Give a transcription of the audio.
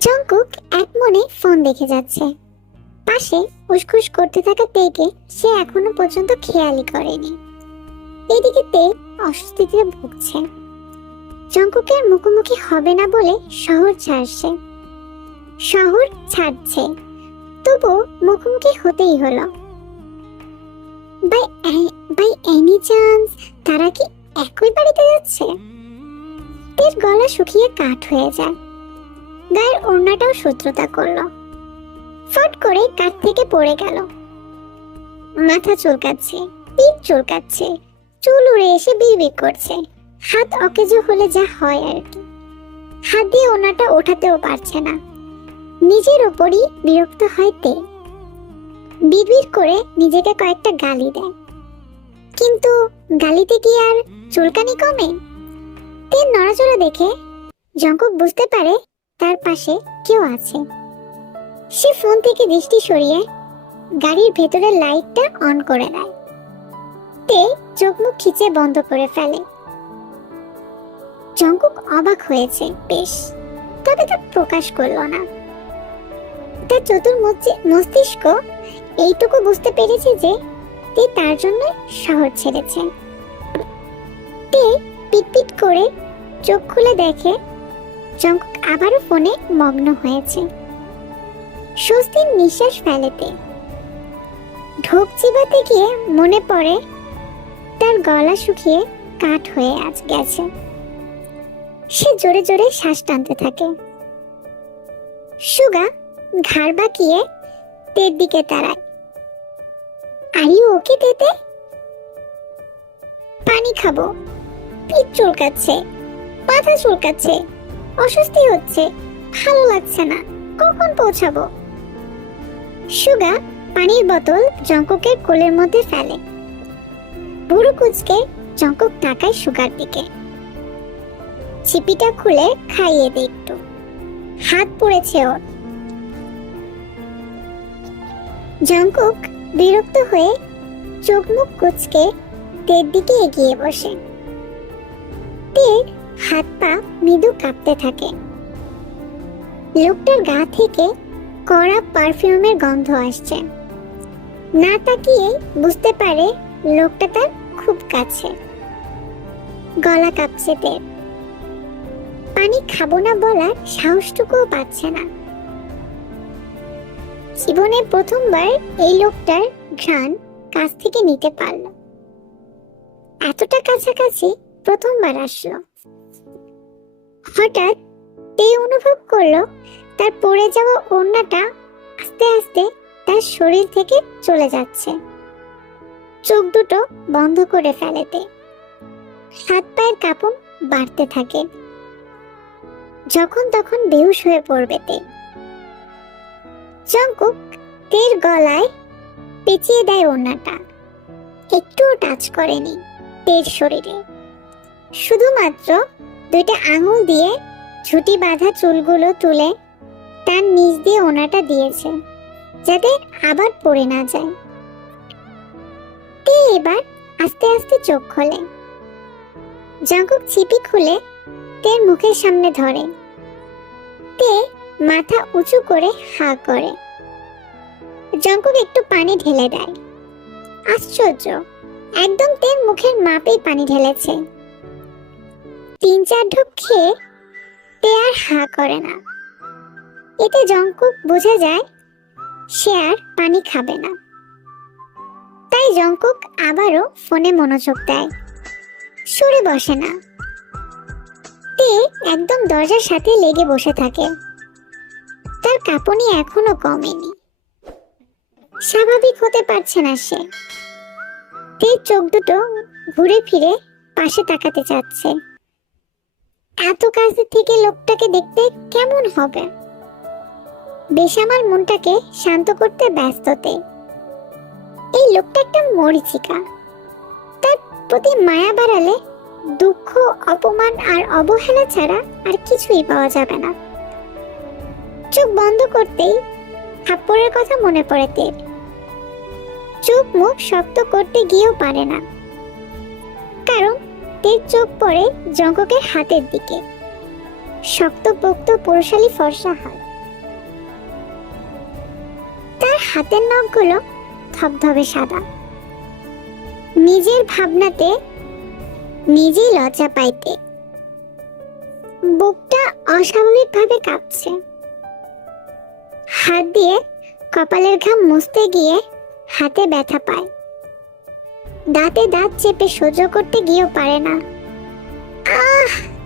Jungkook এক মনে phone দেখে যাচ্ছে। পাশে উসখুস করতে থাকা তেকে সে এখনো পর্যন্ত খেয়ালই করেনি। এদিকে তে অস্বস্তিতে ভুগছে। জংকুকের মুখোমুখি হবে না বলে শহর ছাড়ছে, তবু মুখোমুখি হতেই হলো। বাই এনি চান্স তারা কি একই বাড়িতে যাচ্ছে? তের গলা শুকিয়ে কাঠ হয়ে যায়, গায়ের ওড়নাটাও শত্রুতা করলো। ফট করে কাঠ থেকে পড়ে গেল। মাথা চুলকাচ্ছে, পিঠ চুলকাচ্ছে, চুল উড়ে এসে বিড়বিড় করছে। হাত অকেজো হলে যা হয় আর কি। হাত দিয়ে ওড়নাটা ওঠাতেও পারছে না। নিজের ওপরই বিরক্ত হয় তে। বিড়বিড় করে নিজেকে কয়েকটা গালি দেয়, কিন্তু গালিতে কি আর চুলকানি কমে? তে নড়াচড়া দেখে জংকুক বুঝতে পারে তার পাশে কেউ আছে। সে ফোন থেকে দৃষ্টি সরিয়ে গাড়ির ভেতরের লাইটটা অন করে দেয়। তে চোখ মুখ খিচে বন্ধ করে ফেলে। জংকুক অবাক হয়েছে বেশ, তবে তা প্রকাশ করলো না। তার চতুর মস্তিষ্ক এইটুকু বুঝতে পেরেছে যে তে তার জন্য শহর ছেড়েছে। তে পিটপিট করে চোখ খুলে দেখে জংকুক আবারও ফোনে মগ্ন হয়েছে। স্বস্তির নিঃশ্বাস ফেলেতে ঢোক চিবাতে গিয়ে মনে পড়ে তার গলা শুকিয়ে কাঠ হয়ে গেছে। সে জোরে জোরে শ্বাস টানতে থাকে। সুগা ঘাড় বাঁকিয়ে তের দিকে তাড়ায়। আর ইউ ওকে তেতে? পানি খাবো, পিঠ চুলকাচ্ছে, মাথা চুলকাচ্ছে, অস্বস্তি হচ্ছে, ভালো লাগছে না, কখন পৌঁছাবো? সুগা পানির বোতল জংকুকের কোলের মধ্যে ফেলে। বুড়ো কুচকে জংকুক তাকায় সুগার দিকে। ছিপিটা খুলে খাইয়ে দে একটু, হাত পড়েছে ওর। জংকুক বিরক্ত হয়ে চোখ মুখ কুচকে তের দিকে এগিয়ে বসে। তের হাত পা মৃদু কাঁপতে থাকে। লোকটার গা থেকে কড়া পারফিউমের গন্ধ আসছে। না তাকিয়ে বুঝতে পারে লোকটা তার খুব কাছে। গলা কাঁপছে তের। পানি খাবো না বলার সাহসটুকুও পাচ্ছে না। জীবনে প্রথমবার এই লোকটার ঘ্রাণ কাছ থেকে নিতে পারল। এতটা কাছাকাছি প্রথমবার আসলো। হঠাৎ তে অনুভব করলো তার পড়ে যাওয়া ওড়নাটা আস্তে আস্তে তার শরীর থেকে চলে যাচ্ছে। চোখ দুটো বন্ধ করে ফেলেতে হাত পায়ের কাঁপন বাড়তে থাকে। যখন তখন বেহুশ হয়ে পড়বে তে। জংকুক তের গলায় পেঁচিয়ে দেয় ওড়নাটা। একটুও টাচ করেনি তের শরীরে। শুধুমাত্র দুইটা আঙুল দিয়ে ঝুঁটি বাঁধা চুলগুলো তুলে তার নিচ দিয়ে ওড়নাটা দিয়েছে, যাতে আবার পড়ে না যায়। তে এবার আস্তে আস্তে চোখ খোলে। জংকুক ছিপি খুলে তের মুখের সামনে ধরে। তে মাথা উঁচু করে হা করে। জংকুক একটু পানি ঢেলে দেয়। আশ্চর্য, একদম তের মুখের মাপেই পানি ঢেলেছে। 3-4 ঢোক খেয়ে তে আর হা করে না। এতে জংকুক বোঝা যায় সে আর পানি খাবে না। তাই জংকুক আবারও ফোনে মনোযোগ দেয়, সরে বসে না। তে একদম দরজার সাথে লেগে বসে থাকে। তার কাঁপুনি এখনো কমেনি। স্বাভাবিক হতে পারছে না সে। তে চোখ দুটো ঘুরে ফিরে পাশে তাকাতে চাচ্ছে। এত কাছে থেকে লোকটাকে দেখতে কেমন হবে? বেসামাল মনটাকে শান্ত করতে ব্যস্ত তে। এই লোকটা একটা মরীচিকা। তার প্রতি মায়া বাড়ালে দুঃখ, অপমান আর অবহেলা ছাড়া আর কিছুই পাওয়া যাবে না। চোখ বন্ধ করতেই থাপ্পড়ের কথা মনে পড়ে তের। চোখ মুখ শক্ত করতে গিয়েও পারে না, কারণ তের চোখ পড়ে জংকুকের হাতের দিকে। শক্তপোক্ত পুরুষালী ফর্সা হাত। তার হাতের নখগুলো ধবধবে সাদা। নিজের ভাবনাতে নিজেই লজ্জা পাইতে। বুকটা অস্বাভাবিকভাবে কাঁপছে। হাত দিয়ে কপালের ঘাম মুছতে গিয়ে হাতে ব্যথা পায়। দাঁতে দাঁত চেপে সহ্য করতে গিয়েও পারে না। আহ!